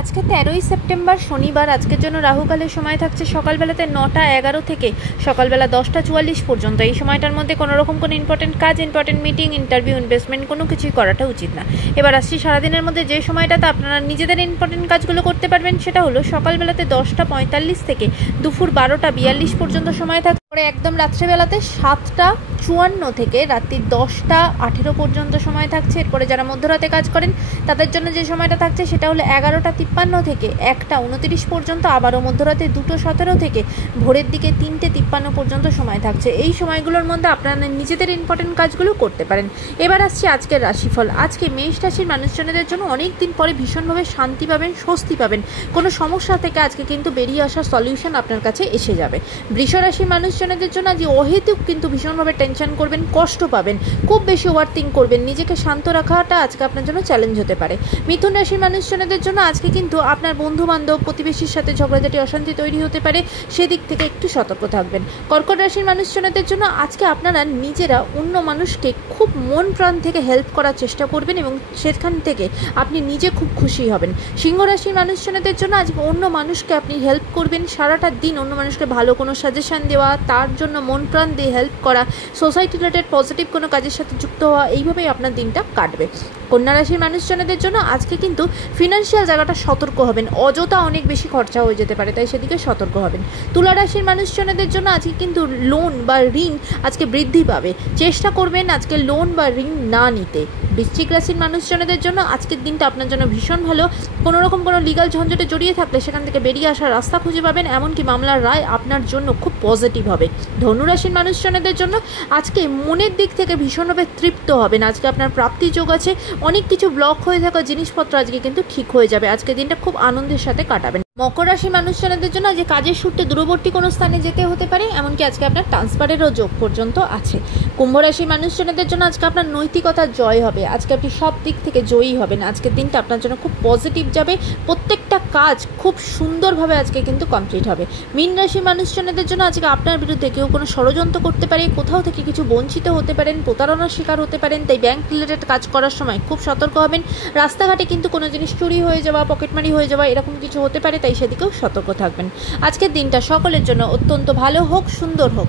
আজকে 13ই সেপ্টেম্বর শনিবার। আজকের জন্য রাহুকালের সময় থাকছে সকালবেলাতে 9টা 11 থেকে সকালবেলা 10টা 44 পর্যন্ত। এই সময়টার মধ্যে কোনো রকম কোনো ইম্পর্টেন্ট কাজ, ইম্পর্টেন্ট মিটিং, ইন্টারভিউ, ইনভেস্টমেন্ট কোনো কিছুই করাটা উচিত না। এবার আসছি সারাদিনের মধ্যে যে সময়টাতে আপনারা নিজেদের ইম্পর্টেন্ট কাজগুলো করতে পারবেন, সেটা হলো সকালবেলাতে 10টা 45 থেকে দুপুর 12টা 42 পর্যন্ত সময় থাকছে। পরে একদম রাত্রেবেলাতে 7টা 54 থেকে রাত্রি 10টা 18 পর্যন্ত সময় থাকছে। এরপরে যারা মধ্যরাতে কাজ করেন তাদের জন্য যে সময়টা থাকছে সেটা হলো 11টা 53 থেকে 1টা 29 পর্যন্ত। আবারও মধ্যরাতে 2টো 17 থেকে ভোরের দিকে 3টে 53 পর্যন্ত সময় থাকছে। এই সময়গুলোর মধ্যে আপনারা নিজেদের ইম্পর্টেন্ট কাজগুলো করতে পারেন। এবার আসছি আজকের রাশিফল। আজকে মেষ রাশির মানুষজনদের জন্য অনেক দিন পরে ভীষণভাবে শান্তি পাবেন, স্বস্তি পাবেন। কোনো সমস্যা থেকে আজকে কিন্তু বেরিয়ে আসার সলিউশন আপনার কাছে এসে যাবে। বৃষ রাশির মানুষজনদের জন্য আজ অহেতুক কিন্তু ভীষণভাবে টেনশন করবেন, কষ্ট পাবেন, খুব বেশি ওভারথিঙ্ক করবেন। নিজেকে শান্ত রাখাটা আজকে আপনার জন্য চ্যালেঞ্জ হতে পারে। মিথুন রাশির মানুষজনদের জন্য আজকে কিন্তু আপনার বন্ধু বান্ধব, প্রতিবেশীর সাথে ঝগড়াঝাটি, অশান্তি তৈরি হতে পারে, সেদিক থেকে একটু সতর্ক থাকবেন। কর্কট রাশির মানুষজনদের জন্য আজকে আপনারা নিজেরা অন্য মানুষকে খুব মন প্রাণ থেকে হেল্প করার চেষ্টা করবেন এবং সেখান থেকে আপনি নিজে খুব খুশি হবেন। সিংহ রাশির মানুষজনদের জন্য আজকে অন্য মানুষকে আপনি হেল্প করবেন, সারাটা দিন অন্য মানুষকে ভালো কোনো সাজেশন দেওয়া, তার জন্য মন প্রাণ দিয়ে হেল্প করা, সোসাইটি রিলেটেড পজিটিভ কোনো কাজের সাথে যুক্ত হওয়া, এইভাবেই আপনার দিনটা কাটবে। কন্যা রাশির মানুষজনদের জন্য আজকে কিন্তু ফিনান্সিয়াল জায়গাটা সতর্ক হবেন, অযথা অনেক বেশি খরচা হয়ে যেতে পারে, তাই সেদিকে সতর্ক হবেন। তুলা রাশির মানুষজনদের জন্য আজকে কিন্তু লোন বা ঋণ আজকে বৃদ্ধি পাবে, চেষ্টা করবেন আজকে লোন বা ঋণ না নিতে। বৃশ্চিক রাশির মানুষজনদের জন্য আজকের দিনটা আপনার জন্য ভীষণ ভালো। কোনো রকম কোনো লিগাল ঝঞ্ঝটে জড়িয়ে থাকলে সেখান থেকে বেরিয়ে আসার রাস্তা খুঁজে পাবেন, এমনকি মামলার রায় আপনার জন্য খুব পজিটিভ হবে। ধনুরাশির মানুষজনদের জন্য আজকে মনের দিক থেকে ভীষণভাবে তৃপ্ত হবেন। আজকে আপনার প্রাপ্তি যোগ আছে, অনেক কিছু ব্লক হয়ে থাকা জিনিসপত্র আজকে কিন্তু ঠিক হয়ে যাবে। আজকের দিনটা খুব আনন্দের সাথে কাটাবেন। মকর রাশির মানুষজনদের জন্য যে কাজের সূত্রে দূরবর্তী কোনো স্থানে যেতে হতে পারে, এমনকি আজকে আপনার ট্রান্সফারেরও যোগ পর্যন্ত আছে। কুম্ভ রাশির মানুষজনদের জন্য আজকে আপনার নৈতিকতার জয় হবে, আজকে আপনি সব দিক থেকে জয়ী হবেন। আজকের দিনটা আপনার জন্য খুব পজিটিভ যাবে, প্রত্যেকটা কাজ খুব সুন্দরভাবে আজকে কিন্তু কমপ্লিট হবে। মীন রাশির মানুষজনদের জন্য আজকে আপনার বিরুদ্ধে কেউ কোনো ষড়যন্ত্র করতে পারে, কোথাও থেকে কিছু বঞ্চিত হতে পারেন, প্রতারণার শিকার হতে পারেন, তাই ব্যাংক রিলেটেড কাজ করার সময় খুব সতর্ক হবেন। রাস্তাঘাটে কিন্তু কোনো জিনিস চুরি হয়ে যাওয়া, পকেটমারি হয়ে যাওয়া, এরকম কিছু হতে পারে, তাই সেদিকেও সতর্ক থাকবেন। আজকের দিনটা সকলের জন্য অত্যন্ত ভালো হোক, সুন্দর হোক।